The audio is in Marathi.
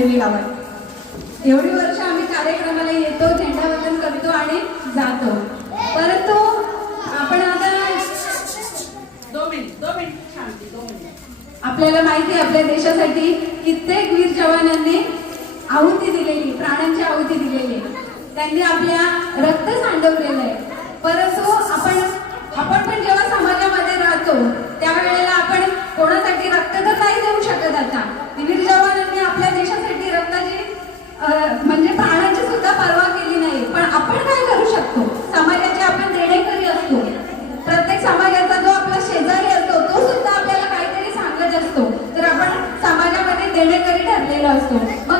देवी गावात. एवढी वर्ष आम्ही कार्यक्रमाला येतो, झेंडावंदन करतो आणि जातो. परंतु आपण आता 2 मिनिट शांती, 2 मिनिट. आपल्याला माहिती आहे आपल्या देशासाठी कित्येक वीर जवानांनी आहुती दिलेली, प्राणांची आहुती दिलेली, त्यांनी आपल्या रक्त सांडवलेलं आहे. परंतु आपण पण जेव्हा समाजामध्ये राहतो त्यावेळेला आपण कोणासाठी रक्त तर नाही देऊ शकत. आता वीर जवानांनी आपल्या देशासाठी रक्ताची म्हणजे प्राणाची सुद्धा पर्वा केली नाही. पण आपण काय करू शकतो? समाजाचे आपण देणेकरी असतो. प्रत्येक समाजाचा जो आपला शेजारी असतो तो सुद्धा आपल्याला काहीतरी सांगत असतो. तर आपण समाजामध्ये देणेकरी ठरलेला असतो. मग